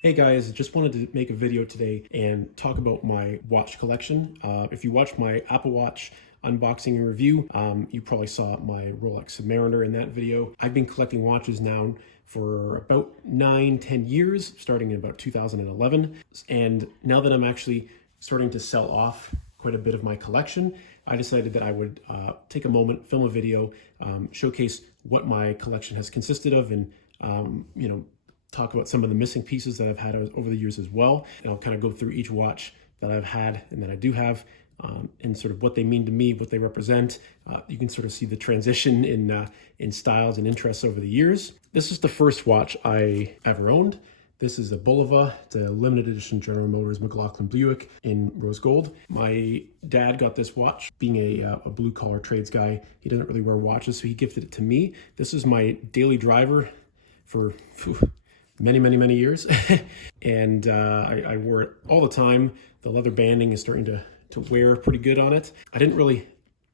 Hey guys, just wanted to make a video today and talk about my watch collection. If you watched my Apple Watch unboxing and review, you probably saw my Rolex Submariner in that video. I've been collecting watches now for about 9-10 years, starting in about 2011. And now that I'm actually starting to sell off quite a bit of my collection, I decided that I would take a moment, film a video, showcase what my collection has consisted of, and talk about some of the missing pieces that I've had over the years as well. And I'll kind of go through each watch that I've had and that I do have, and sort of what they mean to me, what they represent. You can sort of see the transition in styles and interests over the years. This is the first watch I ever owned. This is a Bulova. It's a limited edition General Motors McLaughlin Buick in rose gold. My dad got this watch. Being a blue collar trades guy, he doesn't really wear watches, so he gifted it to me. This is my daily driver for many years. And I wore it all the time. The leather banding is starting to wear pretty good on it. I didn't really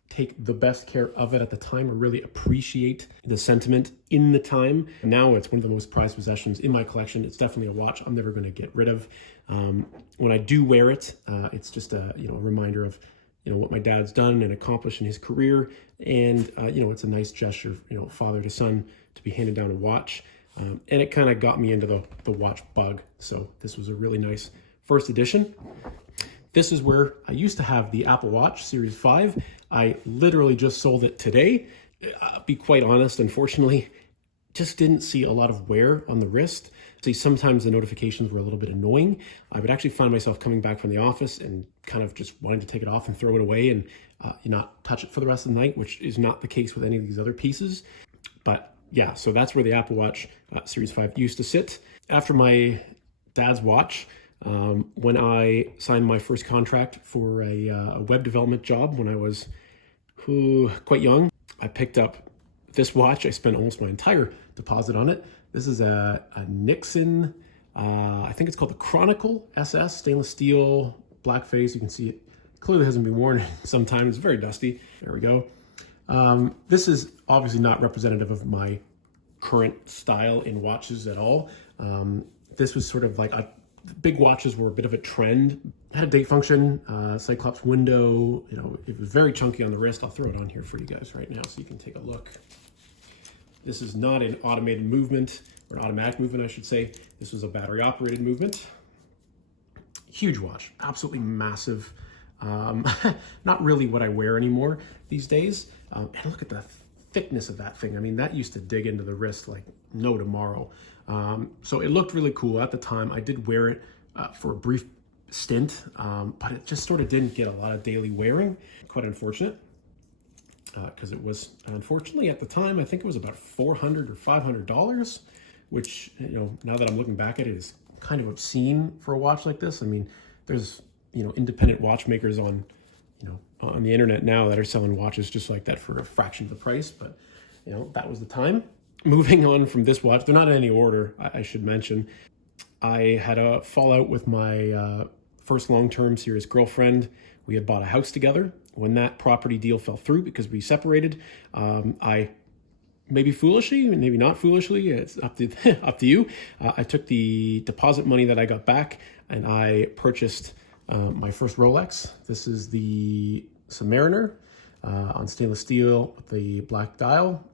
take the best care of it at the time or really appreciate the sentiment in the time. Now it's one of the most prized possessions in my collection. It's definitely a watch I'm never going to get rid of. When I do wear it, it's just a reminder of what my dad's done and accomplished in his career. And it's a nice gesture, father to son, to be handed down a watch. And it kind of got me into the watch bug. So this was a really nice first edition. This is where I used to have the Apple Watch Series 5. I literally just sold it today. Be quite honest, unfortunately, just didn't see a lot of wear on the wrist. See, sometimes the notifications were a little bit annoying. I would actually find myself coming back from the office and kind of just wanting to take it off and throw it away and not touch it for the rest of the night, which is not the case with any of these other pieces. But yeah, so that's where the Apple Watch Series 5 used to sit. After my dad's watch, when I signed my first contract for a web development job when I was quite young, I picked up this watch. I spent almost my entire deposit on it. This is a Nixon, I think it's called the Chronicle SS, stainless steel, black face. You can see it clearly hasn't been worn in some time. It's very dusty. There we go. This is obviously not representative of my current style in watches at all. This was sort of like big watches were a bit of a trend. It had a date function, Cyclops window, it was very chunky on the wrist. I'll throw it on here for you guys right now so you can take a look. This is not an automated movement, or an automatic movement, I should say. This was a battery operated movement. Huge watch, absolutely massive. Not really what I wear anymore these days. And look at the thickness of that thing. I mean, that used to dig into the wrist like no tomorrow. So it looked really cool at the time. I did wear it for a brief stint, but it just sort of didn't get a lot of daily wearing. Quite unfortunate, because it was, unfortunately, at the time, I think it was about $400 or $500, which, now that I'm looking back at it, is kind of obscene for a watch like this. I mean, there's independent watchmakers on the internet now that are selling watches just like that for a fraction of the price, but that was the time. Moving on from this watch, they're not in any order, I should mention. I had a fallout with my first long-term serious girlfriend. We had bought a house together. When that property deal fell through because we separated, I, maybe foolishly, maybe not foolishly, it's up to you. I took the deposit money that I got back and I purchased my first Rolex. This is the Submariner on stainless steel with the black dial.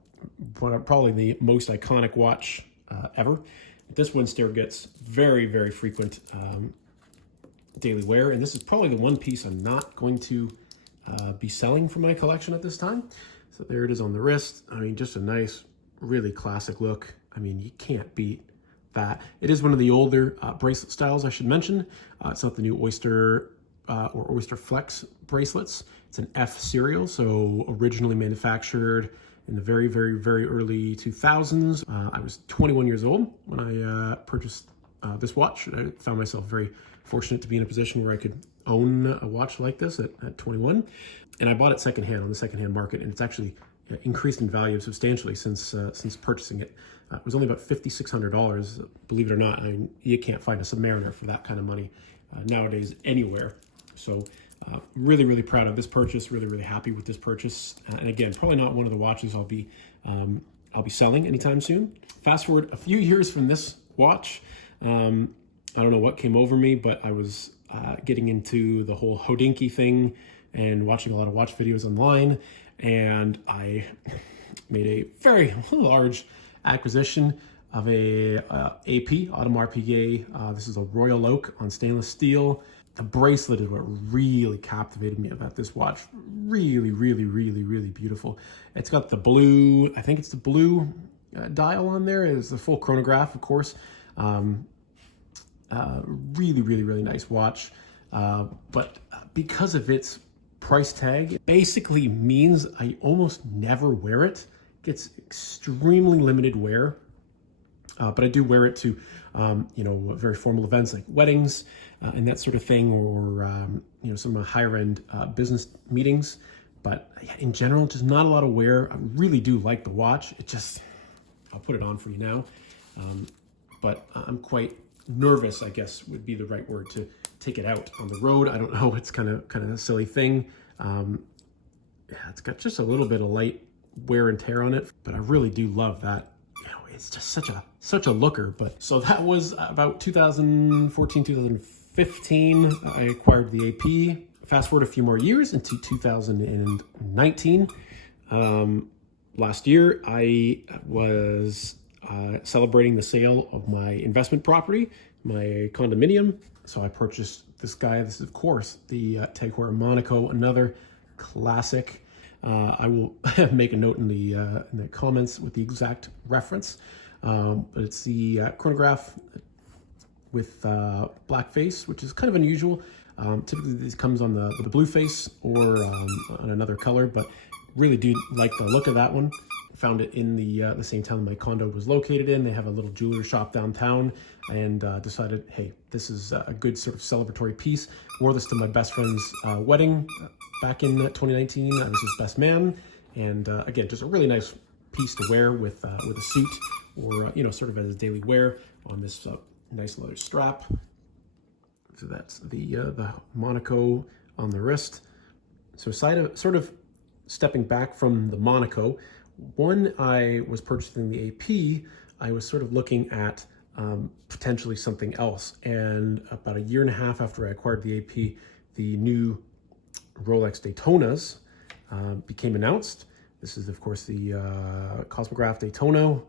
Probably the most iconic watch ever. This one still gets very frequent daily wear, and this is probably the one piece I'm not going to be selling from my collection at this time. So there it is on the wrist. I mean, just a nice, really classic look. I mean, you can't beat that. It is one of the older bracelet styles, I should mention. It's not the new Oyster or Oyster Flex bracelets. It's an F serial, so originally manufactured in the very early 2000s. I was 21 years old when I purchased this watch. I found myself very fortunate to be in a position where I could own a watch like this at 21. And I bought it secondhand on the secondhand market, and it's actually increased in value substantially since purchasing it. It was only about $5,600, believe it or not. I mean, you can't find a Submariner for that kind of money nowadays anywhere. So really proud of this purchase, really happy with this purchase. And again, probably not one of the watches I'll be selling anytime soon. Fast forward a few years from this watch, I don't know what came over me, but I was getting into the whole Hodinkee thing and watching a lot of watch videos online, and I made a very large acquisition of a AP, Audemars Piguet. This is a Royal Oak on stainless steel. The bracelet is what really captivated me about this watch. Really, really, really, really beautiful. It's got the blue, I think it's the blue dial on there. It's the full chronograph, of course. Really, really, really nice watch. But because of its price tag, it basically means I almost never wear it. It gets extremely limited wear. But I do wear it to, very formal events like weddings and that sort of thing, or, some of my higher end business meetings. But yeah, in general, just not a lot of wear. I really do like the watch. I'll put it on for you now. But I'm quite nervous, I guess would be the right word, to take it out on the road. I don't know, it's kind of a silly thing. Yeah, it's got just a little bit of light wear and tear on it, but I really do love that. It's just such a looker. But so that was about 2014, 2015. I acquired the AP. Fast forward a few more years into 2019. Last year, I was celebrating the sale of my investment property, my condominium. So I purchased this guy. This is, of course, the Tekwar Monaco, another classic. I will make a note in the comments with the exact reference. But it's the chronograph with black face, which is kind of unusual. Typically, this comes on the blue face or on another color, but really do like the look of that one. Found it in the same town my condo was located in. They have a little jeweler shop downtown, and decided, hey, this is a good sort of celebratory piece. Wore this to my best friend's wedding back in 2019. I was his best man, and again, just a really nice piece to wear with a suit, or sort of as daily wear on this nice leather strap. So that's the Monaco on the wrist. So sort of stepping back from the Monaco, when I was purchasing the AP, I was sort of looking at potentially something else. And about a year and a half after I acquired the AP, the new Rolex Daytonas became announced. This is, of course, the Chronograph Daytona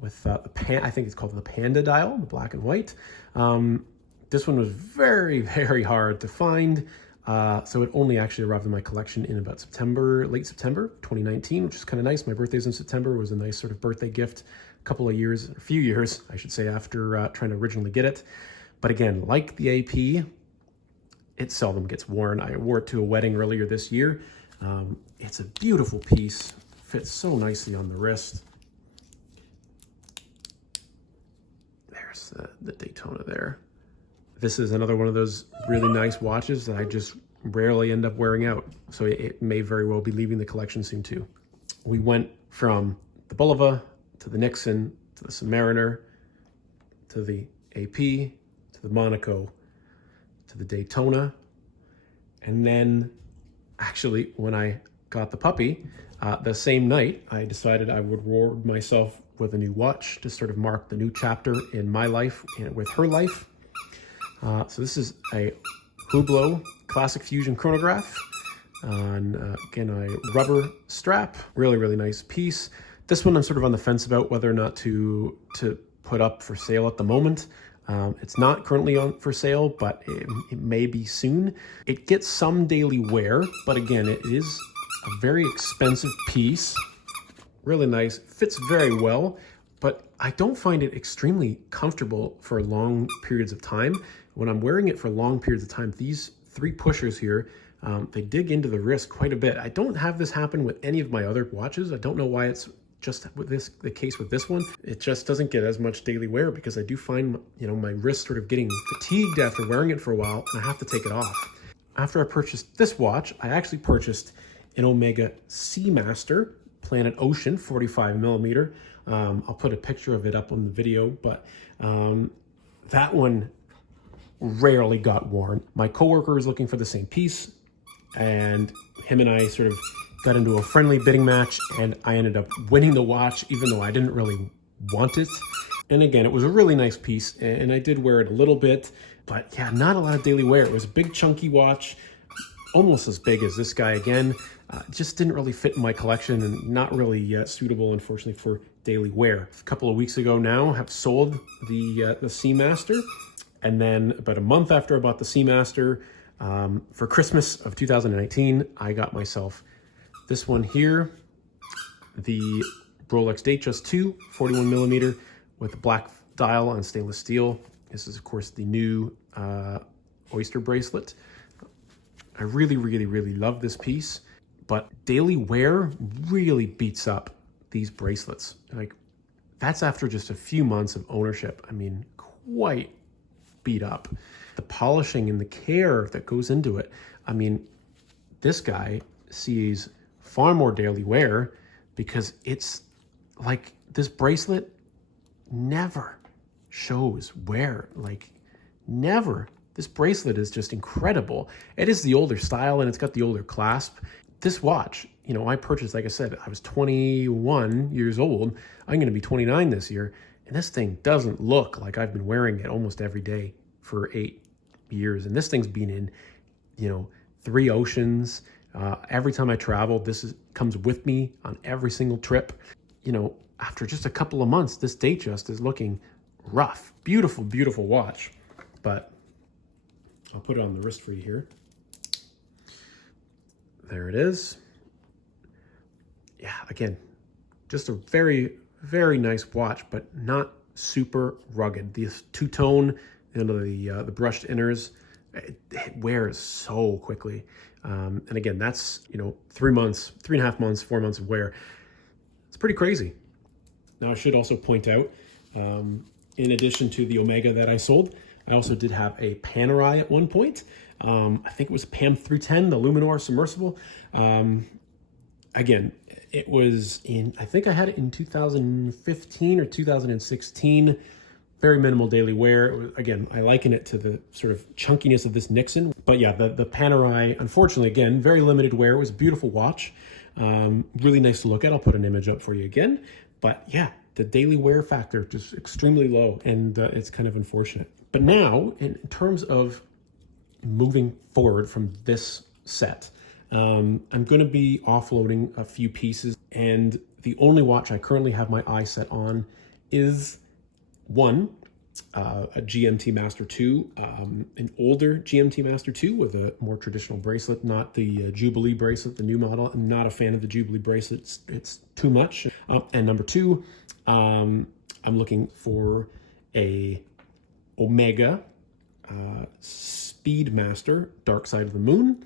with I think it's called the Panda dial, the black and white. This one was very, very hard to find. So it only actually arrived in my collection in about late September 2019, which is kind of nice. My birthday's in September. It was a nice sort of birthday gift a few years, I should say, after trying to originally get it. But again, like the AP, it seldom gets worn. I wore it to a wedding earlier this year. It's a beautiful piece, fits so nicely on the wrist. There's the Daytona there. This is another one of those really nice watches that I just rarely end up wearing out. So it may very well be leaving the collection soon too. We went from the Bulova to the Nixon, to the Submariner, to the AP, to the Monaco, to the Daytona. And then actually when I got the puppy, the same night, I decided I would reward myself with a new watch to sort of mark the new chapter in my life and with her life. So this is a Hublot Classic Fusion Chronograph on, again, a rubber strap. Really, really nice piece. This one I'm sort of on the fence about whether or not to put up for sale at the moment. It's not currently on for sale, but it may be soon. It gets some daily wear, but again, it is a very expensive piece. Really nice, fits very well, but I don't find it extremely comfortable for long periods of time. When I'm wearing it for long periods of time, these three pushers here, they dig into the wrist quite a bit. I don't have this happen with any of my other watches. I don't know why it's just the case with this one. It just doesn't get as much daily wear because I do find, my wrist sort of getting fatigued after wearing it for a while, and I have to take it off. After I purchased this watch, I actually purchased an Omega Seamaster Planet Ocean 45 millimeter. I'll put a picture of it up on the video, but that one rarely got worn. My coworker was looking for the same piece, and him and I sort of got into a friendly bidding match, and I ended up winning the watch, even though I didn't really want it. And again, it was a really nice piece, and I did wear it a little bit, but yeah, not a lot of daily wear. It was a big chunky watch, almost as big as this guy again. Just didn't really fit in my collection and not really suitable, unfortunately, for daily wear. A couple of weeks ago now, I have sold the Seamaster, and then about a month after I bought the Seamaster, for Christmas of 2019, I got myself this one here, the Rolex Daytona 2 41 millimeter with a black dial on stainless steel. This is, of course, the new Oyster Bracelet. I really, really, really love this piece, but daily wear really beats up these bracelets. Like, that's after just a few months of ownership. I mean, quite beat up. The polishing and the care that goes into it. I mean, this guy sees far more daily wear because it's like this bracelet never shows wear, like never. This bracelet is just incredible. It is the older style and it's got the older clasp. This watch, you know, I purchased, like I said, I was 21 years old. I'm going to be 29 this year. And this thing doesn't look like I've been wearing it almost every day for 8 years. And this thing's been in, you know, 3 oceans. Every time I travel, comes with me on every single trip. You know, after just a couple of months, this Datejust is looking rough. Beautiful, beautiful watch. But I'll put it on the wrist for you here. There it is. Yeah, again, just a very, very nice watch, but not super rugged. The two-tone, you know, the brushed inners, it wears so quickly. And again, that's, you know, 3 months, 3.5 months, 4 months of wear. It's pretty crazy. Now, I should also point out, in addition to the Omega that I sold, I also did have a Panerai at one point. I think it was PAM 310, the Luminor submersible. Again, it was in, I think I had it in 2015 or 2016. Very minimal daily wear. It was, again, I liken it to the sort of chunkiness of this Nixon. But yeah, the Panerai, unfortunately, again, very limited wear. It was a beautiful watch. Really nice to look at. I'll put an image up for you again. But yeah, the daily wear factor just extremely low, and it's kind of unfortunate. But now, in terms of moving forward from this set, I'm going to be offloading a few pieces, and the only watch I currently have my eye set on is one, a GMT Master 2, an older GMT Master 2 with a more traditional bracelet, not the Jubilee bracelet, the new model. I'm not a fan of the Jubilee bracelet. It's too much. And number 2, I'm looking for a Omega Speedmaster Dark Side of the Moon.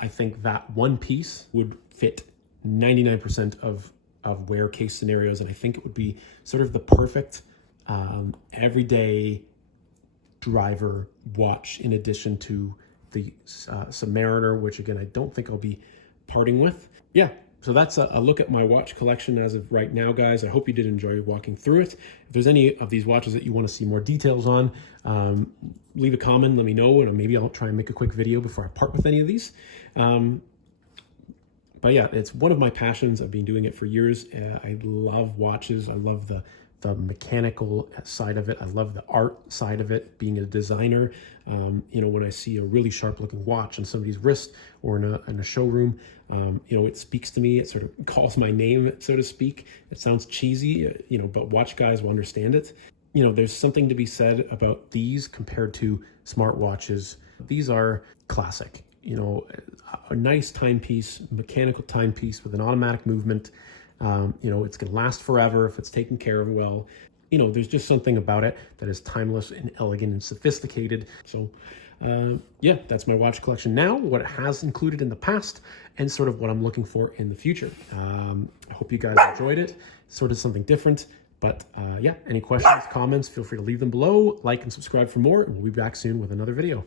I think that one piece would fit 99% of wear case scenarios, and I think it would be sort of the perfect everyday driver watch, in addition to the Submariner, which again I don't think I'll be parting with. Yeah, so that's a look at my watch collection as of right now, guys. I hope you did enjoy walking through it. If there's any of these watches that you want to see more details on, leave a comment, let me know, and maybe I'll try and make a quick video before I part with any of these. But yeah, it's one of my passions. I've been doing it for years. I love watches. I love the mechanical side of it. I love the art side of it, being a designer. You know, when I see a really sharp looking watch on somebody's wrist or in a showroom, you know, it speaks to me. It sort of calls my name, so to speak. It sounds cheesy, you know, but watch guys will understand it. You know, there's something to be said about these compared to smartwatches. These are classic, you know, a nice timepiece, mechanical timepiece with an automatic movement. You know, it's going to last forever if it's taken care of well. You know, there's just something about it that is timeless and elegant and sophisticated. So, yeah, that's my watch collection now, what it has included in the past, and sort of what I'm looking for in the future. I hope you guys enjoyed it. Sort of something different. But yeah, any questions, comments, feel free to leave them below. Like and subscribe for more, and we'll be back soon with another video.